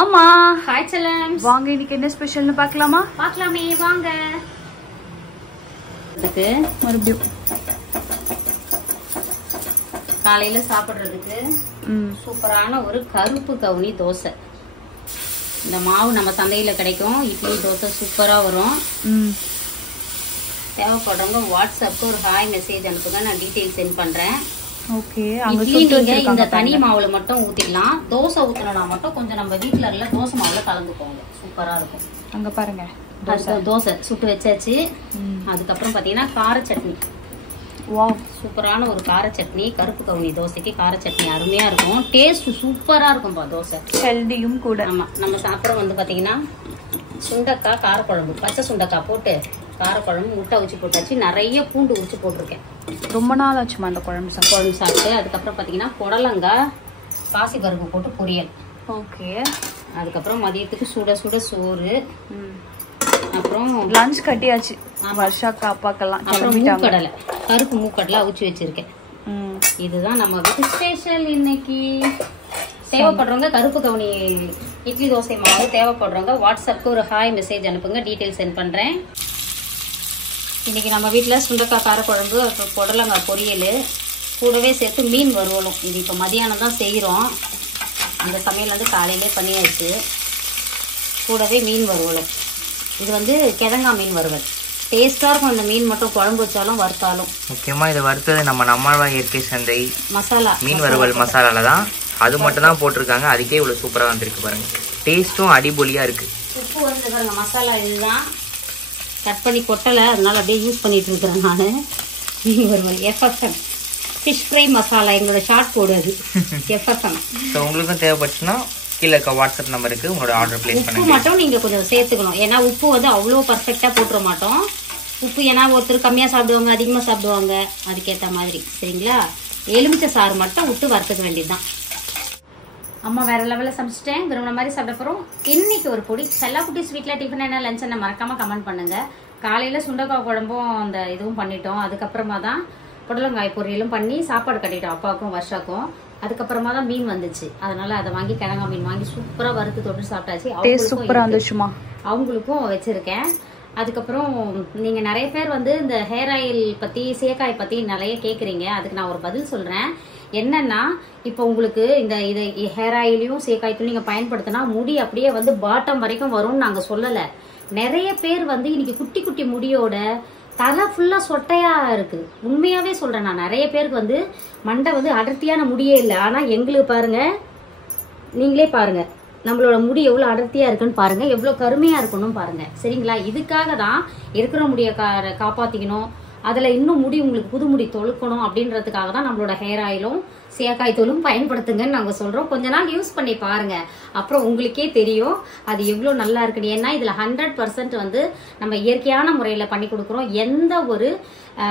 அம்மா ஹாய் செல்லம், வாங்க இன்னைக்கு என்ன ஸ்பெஷல்னு பார்க்கலாமா? பார்க்கலாமே வாங்க. இதுக்கு மறுபடியும் காலையில சாப்பிடுறதுக்கு சூப்பரான ஒரு கருப்பு கவுனி தோசை. இந்த மாவு நம்ம சந்தையில கிடைக்கும். இட்லி தோசை சூப்பரா வரும். தேவைப்படுறவங்க வாட்ஸ்அப்க்கு ஒரு ஹாய் மெசேஜ் அனுப்புங்க, நான் டீடைல் சென்ட் பண்றேன். ஓகே. இட்லி நீங்க இந்த தனி மாவுல மட்டும் ஊத்திடலாம். தோசை ஊத்தணும்னா மட்டும் கொஞ்சம் நம்ம வீட்டுல இல்ல தோசை மாவுல கலந்துக்கோங்க, சூப்பரா இருக்கும். அங்க பாருங்க, தோசை சுட்டு வச்சாச்சு. அதுக்கப்புறம் பாத்தீங்கன்னா கார சட்னி. வாவ், சூப்பரான ஒரு கார சட்னி. கருப்பு கவுனி தோசைக்கு கார சட்னி அருமையா இருக்கும். டேஸ்ட் சூப்பரா இருக்கும்பா தோசை, ஹெல்தியும் கூட. ஆமா, நம்ம சாப்பிட வந்து பாத்தீங்கன்னா சுண்டக்காய் காரக்குழம்பு, பச்சை சுண்டக்காய் போட்டு காரக்குழம்பு, முட்டை உச்சி போட்டாச்சு. நிறைய பூண்டு உரிச்சு போட்டிருக்கேன். ரொம்ப நாள் ஆச்சுமா இந்த குழம்பு சாப்பிட்டு. அதுக்கப்புறம் பாத்தீங்கன்னா புடலங்காய் பாசி பருப்பு போட்டு பொரியல். ஓகே. அதுக்கப்புறம் மதியத்துக்கு சுட சுட சோறு. அப்புறம் லஞ்ச் கட்டியாச்சு. வர்ஷாக்கா அப்பாக்கெல்லாம் மூக்கடலை, கருப்பு மூக்கடலை அவிச்சு வச்சிருக்கேன். இதுதான் நம்ம வீட்டு ஸ்பெஷல் இன்னைக்கு. தேவைப்படுறவங்க கருப்பு கவுனி இட்லி தோசை மாவு தேவைப்படுறவங்க வாட்ஸ்அப்க்கு ஒரு ஹாய் மெசேஜ் அனுப்புங்க, டீடைல் சென்ட் பண்றேன். இன்னைக்கு நம்ம வீட்டில் சுண்டக்காய் காரக்குழம்பு, அப்புறம் புடலங்காய் பொரியல், கூடவே சேர்த்து மீன் வறுவலும். இது இப்போ மதியானம் தான் செய்கிறோம். அந்த சமையல் வந்து காலையிலே பண்ணியாச்சு. கூடவே மீன் வறுவலும். இது வந்து கிழங்கா மீன் வறுவல். டேஸ்டா இருக்கும். அந்த மீன் மட்டும் குழம்பு வச்சாலும் வறுத்தாலும். முக்கியமா இதை வறுத்தது நம்ம நம்மாழ்வார் இயற்கை சந்தை மசாலா மீன் வறுவல் மசாலால தான். அது மட்டும் தான் போட்டிருக்காங்க. அதுக்கே இவ்வளவு சூப்பரா வந்திருக்கு பாருங்க. டேஸ்டும் அடிபொலியா இருக்கு. உப்பு வந்து பாருங்க, மசாலா இதுதான் கட் பண்ணி கொட்டலை, அதனால அப்படியே யூஸ் பண்ணிட்டு இருக்கிறேன் நான். மீன் வறுவல் எஃப்எஃப்எம் ஃபிஷ் ஃப்ரை மசாலா, எங்களோட ஷார்ட் கோடு அது எஃப்எஃப்எம். ஸோ உங்களுக்கும் தேவைப்பட்டுச்சுன்னா கீழே இருக்க வாட்ஸ்அப் நம்பருக்கு உங்களோட ஆர்டர் பிளேஸ் பண்ணுங்க. உப்பு மட்டும் நீங்க கொஞ்சம் சேர்த்துக்கணும். ஏன்னா உப்பு வந்து அவ்வளோ பர்ஃபெக்டா போட்டுற மாட்டோம். உப்பு ஏன்னா ஒருத்தர் கம்மியா சாப்பிடுவாங்க, அதிகமா சாப்பிடுவாங்க, அதுக்கேற்ற மாதிரி. சரிங்களா? எலுமிச்சை சாறு மட்டும் விட்டு வறுத்துக்க வேண்டியதுதான். அம்மா வேற லெவலில் சமைச்சிட்டேன். விரும்பின மாதிரி சாப்பிட போறோம். இன்னைக்கு ஒரு பொடி செல்லா குட்டி ஸ்வீட்ல டிஃபன் என்ன லஞ்ச் என்ன மறக்காம கமெண்ட் பண்ணுங்க. காலையில சுண்டக்காய் குழம்பும் அந்த இதுவும் பண்ணிட்டோம். அதுக்கப்புறமா தான் புடலங்காய் பொரியலும் பண்ணி சாப்பாடு கட்டிட்டோம் அப்பாவுக்கும் வர்ஷாக்கும். அதுக்கப்புறமா தான் மீன் வந்துச்சு. அதனால அதை வாங்கி கிழங்கா மீன் வாங்கி சூப்பரா வறுத்து தொட்டு சாப்பிட்டாச்சு. அவங்களுக்கும் வச்சிருக்கேன். அதுக்கப்புறம் நீங்க நிறைய பேர் வந்து இந்த ஹேர் ஆயில் பத்தி சேக்காய் பத்தி நிறைய கேக்குறீங்க. அதுக்கு நான் ஒரு பதில் சொல்றேன். என்னன்னா, இப்போ உங்களுக்கு இந்த இதை ஹேர் ஆயிலையும் சேக்காய்த்தும் நீங்க பயன்படுத்தினா முடி அப்படியே வந்து பாட்டம் வரைக்கும் வரும்னு நாங்க சொல்லல. நிறைய பேர் வந்து இன்னைக்கு குட்டி குட்டி முடியோட தலை ஃபுல்லா சொட்டையா இருக்கு. உண்மையாவே சொல்றேன். நான் நிறைய பேருக்கு வந்து மண்டை வந்து அடர்த்தியான முடியே இல்லை. ஆனா எங்களுக்கு பாருங்க, நீங்களே பாருங்க நம்மளோட முடி எவ்வளவு அடர்த்தியா இருக்குன்னு பாருங்க, எவ்வளவு கருமையா இருக்கணும் பாருங்க. சரிங்களா? இதுக்காக தான் இருக்கிற முடிய காப்பாத்திக்கணும். அதுல இன்னும் முடி உங்களுக்கு புது முடி தொழுக்கணும் அப்படின்றதுக்காக தான் நம்மளோட ஹேர் ஆயிலும் சேக்காய் தூளும் பயன்படுத்துங்கன்னு நாங்க சொல்றோம். கொஞ்ச நாள் யூஸ் பண்ணி பாருங்க, அப்புறம் உங்களுக்கே தெரியும் அது எவ்வளவு நல்லா இருக்குன்னு. ஏன்னா இதுல 100% வந்து நம்ம இயற்கையான முறையில பண்ணி கொடுக்குறோம். எந்த ஒரு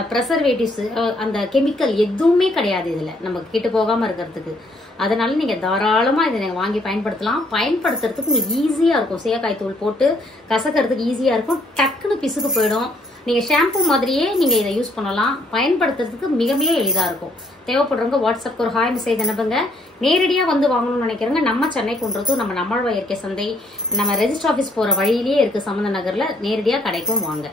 ப்ரெசர்வேட்டிவ்ஸ் அந்த கெமிக்கல் எதுவுமே கிடையாது இதுல, நம்ம கெட்டு போகாம இருக்கிறதுக்கு. அதனால நீங்க தாராளமா இதை வாங்கி பயன்படுத்தலாம். பயன்படுத்துறதுக்கு உங்களுக்கு ஈஸியா இருக்கும். சேக்காய் தூள் போட்டு கசக்கிறதுக்கு ஈஸியா இருக்கும். டக்குன்னு பிசுக்கு போயிடும். நீங்க ஷாம்பு மாதிரியே நீங்க இதை யூஸ் பண்ணலாம். பயன்படுத்துறதுக்கு மிக மிக எளிதா இருக்கும். தேவைப்படுறவங்க வாட்ஸ்அப்க்கு ஒரு ஹாய் மெசேஜ் அனுப்புங்க. நேரடியா வந்து வாங்கணும்னு நினைக்கிறவங்க நம்ம சென்னை கொண்டதும் நம்ம நம்மாழ்வார் இயற்கை சந்தை நம்ம ரெஜிஸ்டர் ஆபீஸ் போற வழியிலேயே இருக்கு, சம்பந்த நகர்ல. நேரடியா கிடைக்கும், வாங்க.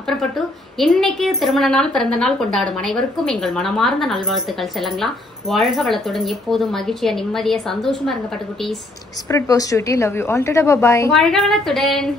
அப்புறப்பட்டு இன்னைக்கு திருமண நாள் பிறந்த நாள் கொண்டாடும் அனைவருக்கும் எங்கள் மனமார்ந்த நல்வாழ்த்துக்கள். செல்லங்களா வாழ்க வளத்துடன் எப்போதும் மகிழ்ச்சியா நிம்மதியா சந்தோஷமா இருங்க பட்டுக்குட்டீஸ். Spirit positivity. Love you all. Tata, bye bye. வாழ்க வளத்துடன்.